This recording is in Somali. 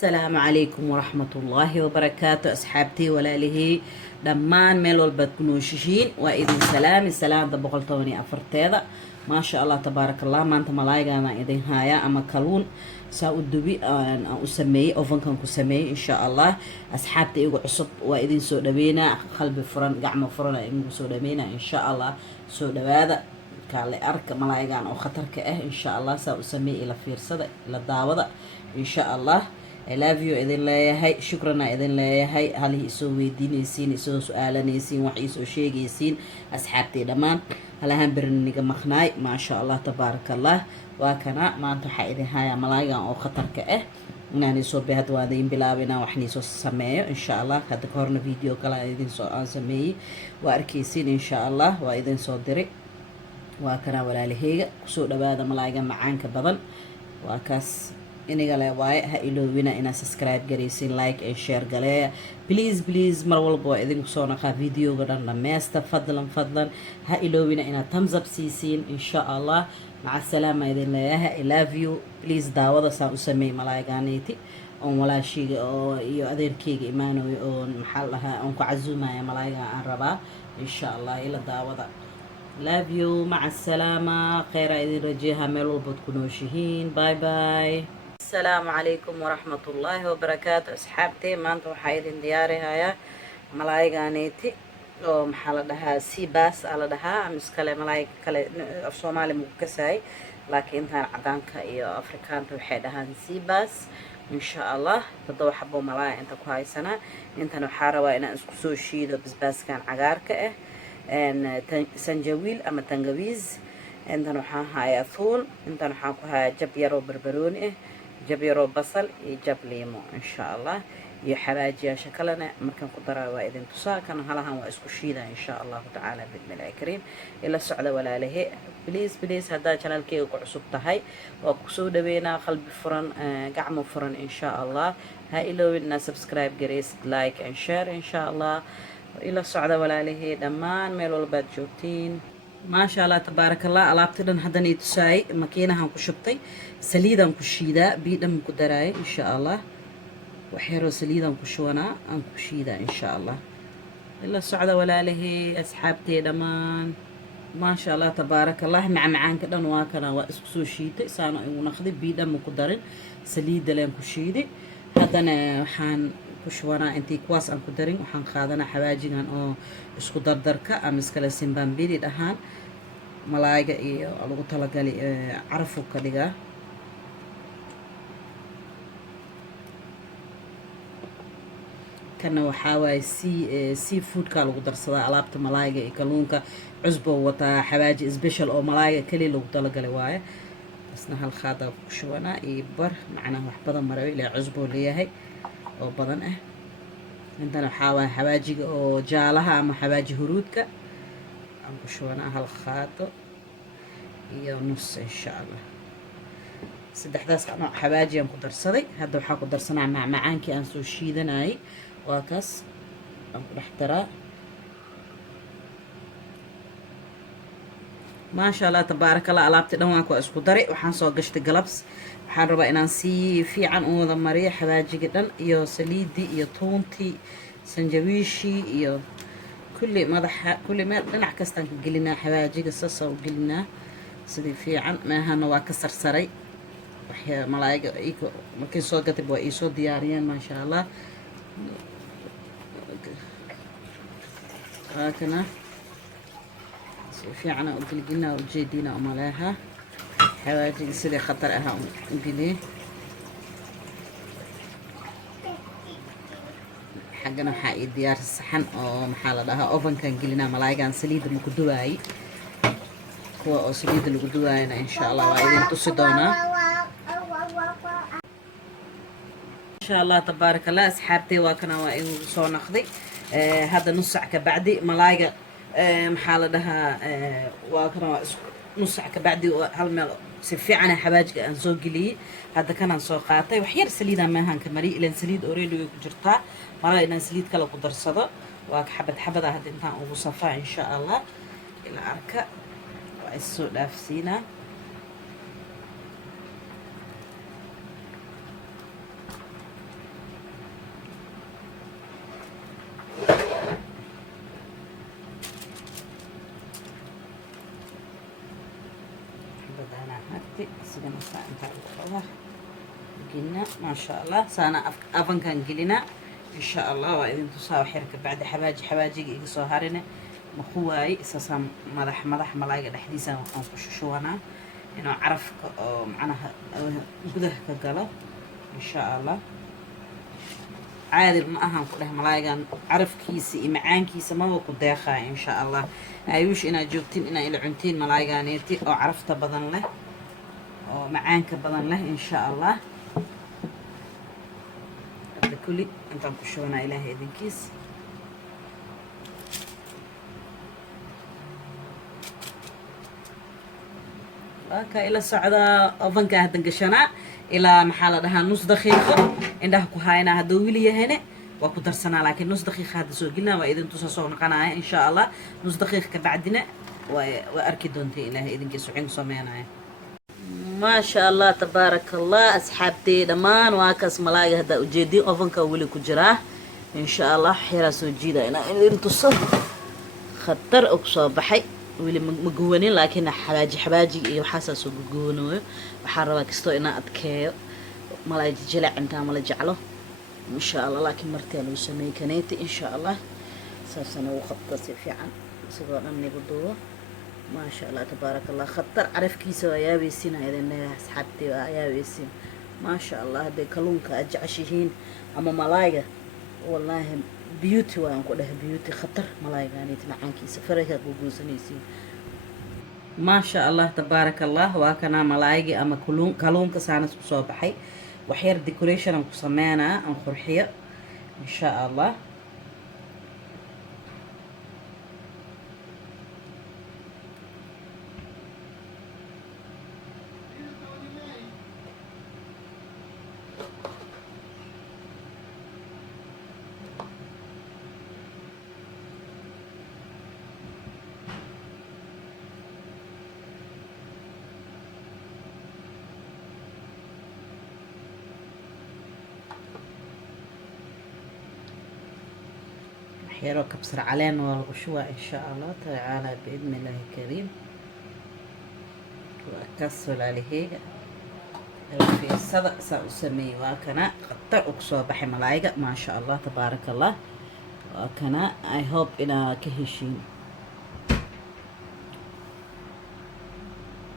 السلام عليكم ورحمة الله وبركاته أصحابتي ولا له دمان ميل والبد كنوششين وإذن سلام السلام ده بقولتوني أفرتيدا ما شاء الله تبارك الله ما أنت ملايقة أنا إذن هايا أما كلون سأودبي أن أسميه أوفن كان كسميه إن شاء الله أصحابتي يقول عصب وإذن سودبينا قلب فرن قعم فرن إنه سودبينا إن شاء الله سودبادا كالي أرك ملايقة أو خطرك إن شاء الله سأسميه إلى فيرسدا إلى داودا إن شاء الله I love you idin leeyahay shukrana idin leeyahay halihii isoo weydiinaysiin isoo su-aalanaysiin wax iisoo sheegaysiin asxaabtay dhammaan halahaan beriniga maqnaay maasha allah tabaaraka allah waa kana maanta waxaa idin hayaa malaayigan oo khatarka ah inaan isoo behad waa idin bilaabo inaan wax niisoo sameeyo insha allah hadda ka horna video kale idin soo aan sameeyey waa arkaysiin insha allah waa idin soo diray waa kana walaalaheyga kusoo dhawaada malaayigan macaanka badan waa kaas iniga le waaye ha iloobina inaad subscribe garaysiin like and share galeeya please mar walba waa idinku soo naqaa videoga dhan dhameesta fadlan ha iloobina inaad thumbs up siisiin insha allah maca salaama idin leeyahay I love you please daawada saan u sameey malaayigaanayti oon walaashiga oo iyo adeerkeyga imaanoy oon maxaa lahaa oon ku casuumaya malaayiga aan rabaa insha allah ila daawada love you maca salaama kheyra idin rajeeha meel walbaad ku nooshihiin bye السلام عليكم ورحمة الله وبركاته أصحابتي ما أنتم حايدين دياري هيا ملايقانيتي أو محل دها سي باس على دها مسكلة ملايق كلة في صومالي مكساي لكن هان عدانك إيو أفريكان توحيدها سي باس إن شاء الله تضو حبو ملاي أنت كوهاي سنة أنت نحاروا إنا اسكسو شيدو بس باس كان عقارك إن سنجويل أما تنجويز أنت نحاها يثول أنت نحاكوها جب يرو بربروني جبيرو بصل يجب ليمو إن شاء الله يحراجي شكلنا مركن قدرة وإذن تصا كان هلها واسكو شيدا إن شاء الله تعالى بإذن الله الكريم إلا السعودة ولا له بليز هذا channel كي وقعصب تهاي وقصود بينا قلب فرن قعمو فرن إن شاء الله هاي إلو إلنا سبسكرايب جريس لايك and share إن شاء الله إلا السعودة ولا له دمان ميلو الباد جوتين ما شاء الله تبارك الله alaabtidan hadan ii tusay makiinahan ku shubtay saliidan ku shiida biidham ku daray insha Allah waxyaro saliidan ku shuwana aan ku shiida insha Allah ila socda walaalahi asxaabtay dhamaan ما شاء الله تبارك الله معاك دhan waa kana waa isku soo shiitay saano igu naqdi biidham ku darin saliida leen ku shiidi hadana waxaan kushwana intii kuwaas aan ku darin waxaan qaadanaa xawaajigan oo isku dardarka ama iskala simbambiri dhahaan malaayiga iyo lagu talagali carafu ka dhigaa kana waxaa waaye seafoodka lagu darsadaa alaabta malaayiga iyo kalluunka cusbo wataa xawaaji special oo malaayiga kaliya lagu talagalay waaye isna hal qaada ku shubanaa iyo bar macnaha wax badan marayo ilaa cusbo leeyahay oo badan ah intana waxaa waaye xawaajiga oo jaalaha ama xawaaji huruudka aan ku shubanaa hal qaado iyo nus insha allah saddexdaas nooc xawaaji aan ku darsaday hadda waxaa ku darsanaa macmacaankii aan soo shiidanayay waa kaas aan ku dhex daraa ما شاء الله تبارك الله alaabti dhan waan ku isku daray waxaan soo gashtay galabs waxaan rabaa inaan si fiican u wada mariyo xawaajiga dhan iyo saliidi iyo toonti sanjawiishi iyo kulli madaxa kulli meel dhinac kasta aan ka gelinaa xawaajiga saas oo gelinaa sidii fiican maahana waa ka sarsaray waxya malaayiga iko markii soo gatay waa ii soo diyaariyeen ma sha Allah kana في عنا وقلقنا وجدينا وملاها حواجي سيدي خطر أها وقلي حقنا حقي ديار الصحن أو محل لها أوفن كان قلنا ملايقان سليد المقدواي هو سليد المقدواي إن شاء الله وعيدين تصدونا إن شاء الله تبارك الله أصحابتي وكنا وإن صو نقضي هذا نص ساعة بعدي ملايقة maxaa la dhahaa waa kana nus saac ka bacdi hal meel si fiican xawaajiga aan soo geliyay hadda kanaan soo qaatay wax yar saliida maahan ka mari ilaan saliid already way ku jirtaa mara inaan saliid kale ku darsado waa xabad hadda intaan ugu safaa insha Allah ila arka waa isoo dhaafsiinaa أنا ساعة والله قلنا ما شاء الله سانا أفن كان قلنا إن شاء الله وإذن تصاو حركة بعد حباجي يقصوا هارنا مخواي أساسا مدح ملاقي الحديثة أنقش شوانا إنه عرف معناها جده كقلب إن شاء الله عادل ما أهم كله ملاقي عرف كيسي معان كيسي ما هو كداخا إن شاء الله أيوش إنا جبتين إنا إلى عنتين ملاقي نيتي أو عرفت بدن له أو معانك بدن له إن شاء الله كلي أنت بشونا إلهي إذن كيس لكن إلى السعودة أظن كهدن قشنا إلى محل ده نص دقيقة إنده كهاينا هدويلي هنا وكتر سنة لكن نص دقيقة هذا سوقنا وإذا تصصون قناة إن شاء الله نص دقيقة بعدنا وأركدونتي إلهي إذن كيس وعين صمينا ما شاء الله تبارك الله أصحابتي دمان واكس ملاقي هذا وجدي أفنك ولي كجراه إن شاء الله حراس وجيدا أنا إن تصل خطر أقصى بحي ولي مجونين لكن حباجي وحاسس وجونوا وحروا كستو إنا أتكيو ملاقي جلع أنت ملاقي جعله إن شاء الله لكن مرتين وسمي كنيتي إن شاء الله سنة وخطة في عن سبحان من يقولوا ما شاء الله تبارك الله خطر عرف كيسو يا بيسينا إذا إنها أصحابتي يا بيسين ما شاء الله هذي كلونك أجعشين أما ملايقة والله بيوتي وأنا كلها بيوتي خطر ملايقة يعني تمعن كيسو فرقة بوجوسنيسين ما شاء الله تبارك الله وكنا ملايقة أما كلونك سانس بصوبحي وحير ديكوريشن أم قصمانا أم خرحية إن شاء الله حيرو كبسر علينا والغشوة إن شاء الله تعالى بإذن الله الكريم وأكسل عليه في الصدق سأسمي وكنا قطع أقصى بحي ملايقة ما شاء الله تبارك الله وكنا I hope إنا كهشين